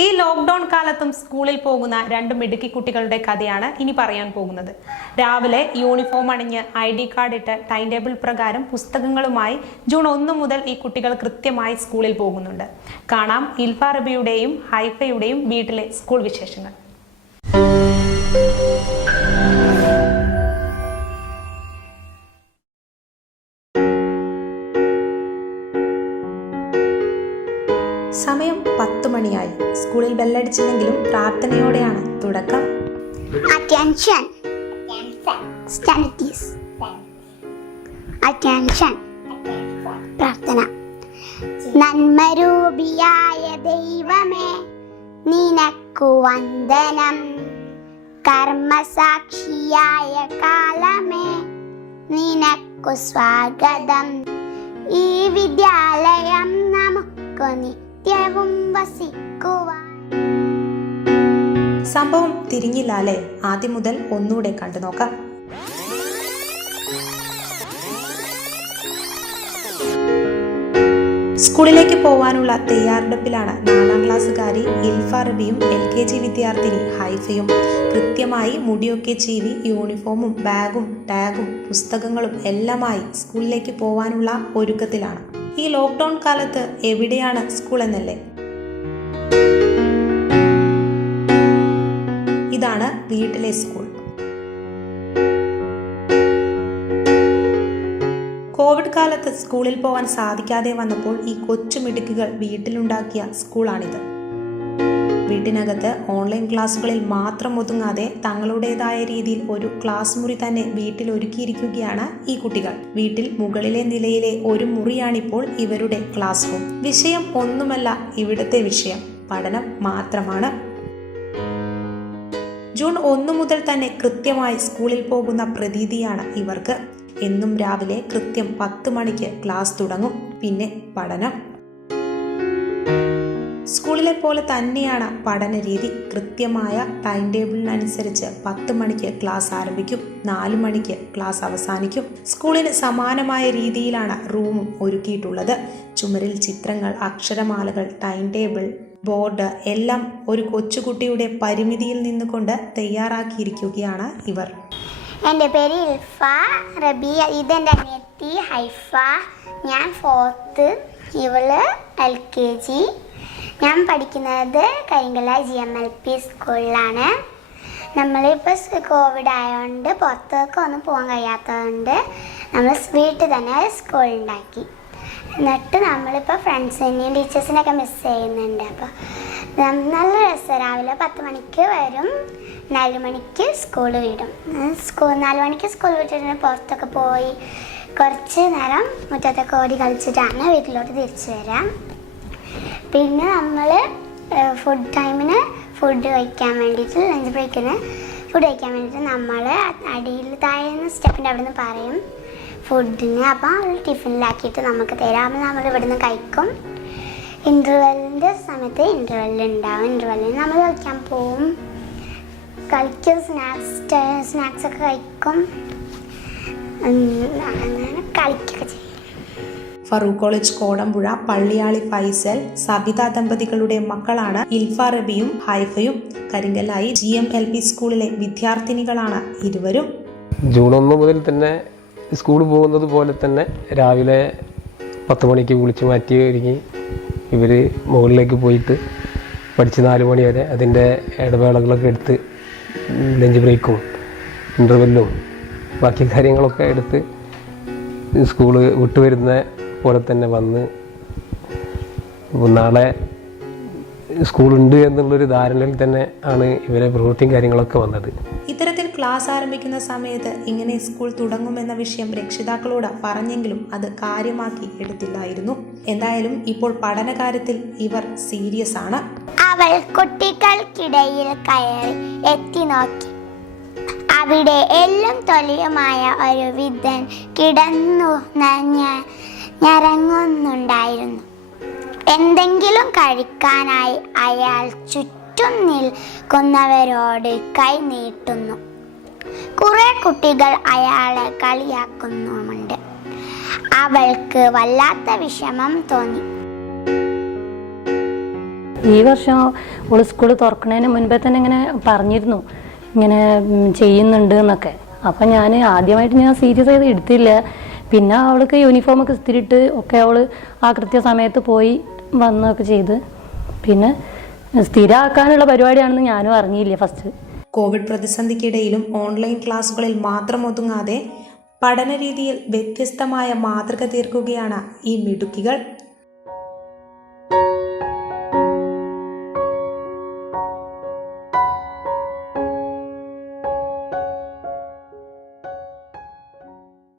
ഈ ലോക്ക്ഡൌൺ കാലത്തും സ്കൂളിൽ പോകുന്ന രണ്ട് മിടുക്കി കുട്ടികളുടെ കഥയാണ് ഇനി പറയാൻ പോകുന്നത്. രാവിലെ യൂണിഫോം അണിഞ്ഞ് ഐ ഡി കാർഡ് ഇട്ട് ടൈം ടേബിൾ പ്രകാരം പുസ്തകങ്ങളുമായി ജൂൺ ഒന്ന് മുതൽ ഈ കുട്ടികൾ കൃത്യമായി സ്കൂളിൽ പോകുന്നുണ്ട്. കാണാം ഇൽഫ റബിയുടെയും ഹൈഫയുടെയും വീട്ടിലെ സ്കൂൾ വിശേഷങ്ങൾ. സമയം പത്ത് മണിയായി സ്കൂളിൽ ബെല്ലടിച്ചില്ലെങ്കിലും പ്രാർത്ഥനയോടെയാണ് തുടക്കം Attention. Statistics. Attention. പ്രാർത്ഥന നന്മരൂപിയായ ദൈവമേ നിനക്കു വന്ദനം കർമ്മസാക്ഷിയായ കാലമേ നിനക്കു സ്വാഗതം ഈ വിദ്യാലയം നമുക്കു നിത്യവും സംഭവം തിരിഞ്ഞില്ല ആദ്യം മുതൽ ഒന്നുകൂടെ കണ്ടു നോക്കാം. സ്കൂളിലേക്ക് പോവാനുള്ള തയ്യാറെടുപ്പിലാണ് നാലാം ക്ലാസ്സുകാരി ഇൽഫ റബിയും എൽ കെ ജി വിദ്യാർത്ഥിനി ഹൈഫയും. കൃത്യമായി മുടിയൊക്കെ ചീവി യൂണിഫോമും ബാഗും ടാഗും പുസ്തകങ്ങളും എല്ലാമായി സ്കൂളിലേക്ക് പോവാനുള്ള ഒരുക്കത്തിലാണ്. ഈ ലോക്ക്ഡൗൺ കാലത്ത് എവിടെയാണ് സ്കൂൾ എന്നല്ലേ? ഇതാണ് വീട്ടിലെ സ്കൂൾ. കോവിഡ് കാലത്ത് സ്കൂളിൽ പോകാൻ സാധിക്കാതെ വന്നപ്പോൾ ഈ കൊച്ചുമിടുക്കുകൾ വീട്ടിലുണ്ടാക്കിയ സ്കൂളാണിത്. വീട്ടിനകത്ത് ഓൺലൈൻ ക്ലാസ്സുകളിൽ മാത്രം ഒതുങ്ങാതെ തങ്ങളുടേതായ രീതിയിൽ ഒരു ക്ലാസ് മുറി തന്നെ വീട്ടിൽ ഒരുക്കിയിരിക്കുകയാണ് ഈ കുട്ടികൾ. വീട്ടിൽ മുകളിലെ നിലയിലെ ഒരു മുറിയാണിപ്പോൾ ഇവരുടെ ക്ലാസ് റൂം. വിഷയം ഒന്നുമല്ല ഇവിടുത്തെ വിഷയം. പഠനം മാത്രമാണ്. ജൂൺ ഒന്ന് മുതൽ തന്നെ കൃത്യമായി സ്കൂളിൽ പോകുന്ന പ്രതീതിയാണ് ഇവർക്ക്. എന്നും രാവിലെ കൃത്യം പത്ത് മണിക്ക് ക്ലാസ് തുടങ്ങും. പിന്നെ പഠനം. സ്കൂളിലെ പോലെ തന്നെയാണ് പഠന രീതി. കൃത്യമായ ടൈം ടേബിളിനനുസരിച്ച് പത്ത് മണിക്ക് ക്ലാസ് ആരംഭിക്കും നാല് മണിക്ക് ക്ലാസ് അവസാനിക്കും. സ്കൂളിന് സമാനമായ രീതിയിലാണ് റൂമും ഒരുക്കിയിട്ടുള്ളത്. ചുമരിൽ ചിത്രങ്ങൾ അക്ഷരമാലകൾ ടൈം ടേബിൾ ബോർഡ് എല്ലാം ഒരു കൊച്ചുകുട്ടിയുടെ പരിമിതിയിൽ നിന്നുകൊണ്ട് തയ്യാറാക്കിയിരിക്കുകയാണ് ഇവർ. എന്റെ പേര് ഇൽഫ റബിയ. ഇതെന്റെ നെറ്റി ഹൈഫ. ഞാൻ ഫോർത്ത് ഇവൾ എൽ കെ ജി ഞാൻ പഠിക്കുന്നത് Karinkala G M L P സ്കൂളിലാണ് നമ്മളിപ്പോൾ കോവിഡ് ആയതുകൊണ്ട് പുറത്തേക്ക് ഒന്നും പോകാൻ കഴിയാത്തതുകൊണ്ട് നമ്മൾ വീട്ടിൽ തന്നെ സ്കൂൾ ഉണ്ടാക്കി എന്നിട്ട് നമ്മളിപ്പോൾ ഫ്രണ്ട്സിനെയും ടീച്ചേഴ്സിനെയൊക്കെ മിസ് ചെയ്യുന്നുണ്ട്. അപ്പോൾ നല്ല രസം. രാവിലെ പത്ത് മണിക്ക് വരും നാല് മണിക്ക് സ്കൂൾ വിടും. സ്കൂൾ നാല് മണിക്ക് സ്കൂൾ വിട്ടിട്ട് പുറത്തൊക്കെ പോയി കുറച്ച് നേരം മുറ്റത്തൊക്കെ ഓടി കളിച്ചിട്ടാണ് വീട്ടിലോട്ട് തിരിച്ചു വരാം. പിന്നെ നമ്മൾ ഫുഡ് ടൈമിന് ഫുഡ് കഴിക്കാൻ വേണ്ടിയിട്ട് ലഞ്ച് ബ്രേക്കിന് ഫുഡ് കഴിക്കാൻ വേണ്ടിയിട്ട് നമ്മൾ അടിയിൽ താഴെ സ്റ്റെപ്പിന്റെ അവിടെ നിന്ന് പറയും. ഫുഡിന് അപ്പം ടിഫിനിലാക്കിയിട്ട് നമുക്ക് തരാം. നമ്മൾ ഇവിടെ നിന്ന് കഴിക്കും. ഇന്റർവെല്ലിന്റെ സമയത്ത് ഇന്റർവെല്ലിൽ ഉണ്ടാവും. ഇന്റർവെല്ലിൽ നമ്മൾ കളിക്കാൻ പോവും. കളിക്കും സ്നാക്സ് സ്നാക്സ് ഒക്കെ കഴിക്കും. അങ്ങനെ കളിക്കുകയൊക്കെ ചെയ്യും. ഫറൂഖ് കോളേജ് കോടമ്പുഴ പള്ളിയാളി ഫൈസൽ സബിത ദമ്പതികളുടെ മക്കളാണ് ഇൽഫ റബിയും ഹൈഫയും. Karinkallayi G M L P സ്കൂളിലെ വിദ്യാർത്ഥിനികളാണ് ഇരുവരും. ജൂൺ ഒന്ന് മുതൽ തന്നെ സ്കൂൾ പോകുന്നത് പോലെ തന്നെ രാവിലെ പത്ത് മണിക്ക് വിളിച്ചു മാറ്റി ഒരുങ്ങി ഇവർ മുകളിലേക്ക് പോയിട്ട് പഠിച്ച് നാല് മണി വരെ അതിന്റെ ഇടവേളകളൊക്കെ എടുത്ത് ലഞ്ച് ബ്രേക്കും ഇന്റർവെല്ലും ബാക്കി കാര്യങ്ങളൊക്കെ എടുത്ത് സ്കൂൾ വിട്ടു വരുന്ന പോലെ തന്നെ വന്ന് നാളെ സ്കൂളുണ്ട് എന്നുള്ളൊരു ധാരണയിൽ തന്നെ ആണ് ഇവരെ പ്രവൃത്തിയും കാര്യങ്ങളൊക്കെ വന്നത്. ഇത്തരത്തിൽ ക്ലാസ് ആരംഭിക്കുന്ന സമയത്ത് ഇങ്ങനെ സ്കൂൾ തുടങ്ങുമെന്ന വിഷയം രക്ഷിതാക്കളോട് പറഞ്ഞെങ്കിലും അത് കാര്യമാക്കി എടുത്തില്ലായിരുന്നു. എന്തായാലും ഇപ്പോൾ പഠനകാര്യത്തിൽ ഇവർ സീരിയസ് ആണ്. അവൾ കുട്ടികൾക്കിടയിൽ കയറി എത്തി നോക്കി. അവിടെ എല്ലാം തൊലിയുമായ ഒരു വിദ്യൻ കിടന്നു നഞ്ഞ ഞരങ്ങുന്നുണ്ടായിരുന്നു എന്തെങ്കിലും കഴിക്കാനായി അയാൾ ചുറ്റും നിൽക്കുന്നവരോട് കൈ നീട്ടുന്നു. കുറെ കുട്ടികൾ അയാളെ കളിയാക്കുന്നുമുണ്ട്. അവൾക്ക് വല്ലാത്ത വിഷമം തോന്നി. ഈ വർഷം ഉള്ള സ്കൂൾ തുറക്കുന്നതിന് മുൻപേ തന്നെ ഇങ്ങനെ പറഞ്ഞിരുന്നു. ഇങ്ങനെ ചെയ്യുന്നുണ്ട് എന്നൊക്കെ. അപ്പം ഞാൻ ആദ്യമായിട്ട് ഞാൻ സീരിയസ് ആയത് എടുത്തില്ല. പിന്നെ അവൾക്ക് യൂണിഫോമൊക്കെ ഇസ്തിരിട്ട് ഒക്കെ അവൾ ആ കൃത്യസമയത്ത് പോയി വന്നൊക്കെ ചെയ്ത്. പിന്നെ സ്ഥിരമാക്കാനുള്ള പരിപാടിയാണെന്ന് ഞാനും അറിഞ്ഞില്ല ഫസ്റ്റ് കോവിഡ് പ്രതിസന്ധിക്കിടയിലും ഓൺലൈൻ ക്ലാസ്സുകളിൽ മാത്രം ഒതുങ്ങാതെ പഠന രീതിയിൽ വ്യത്യസ്തമായ മാതൃക തീർക്കുകയാണ് ഈ മിടുക്കികൾ.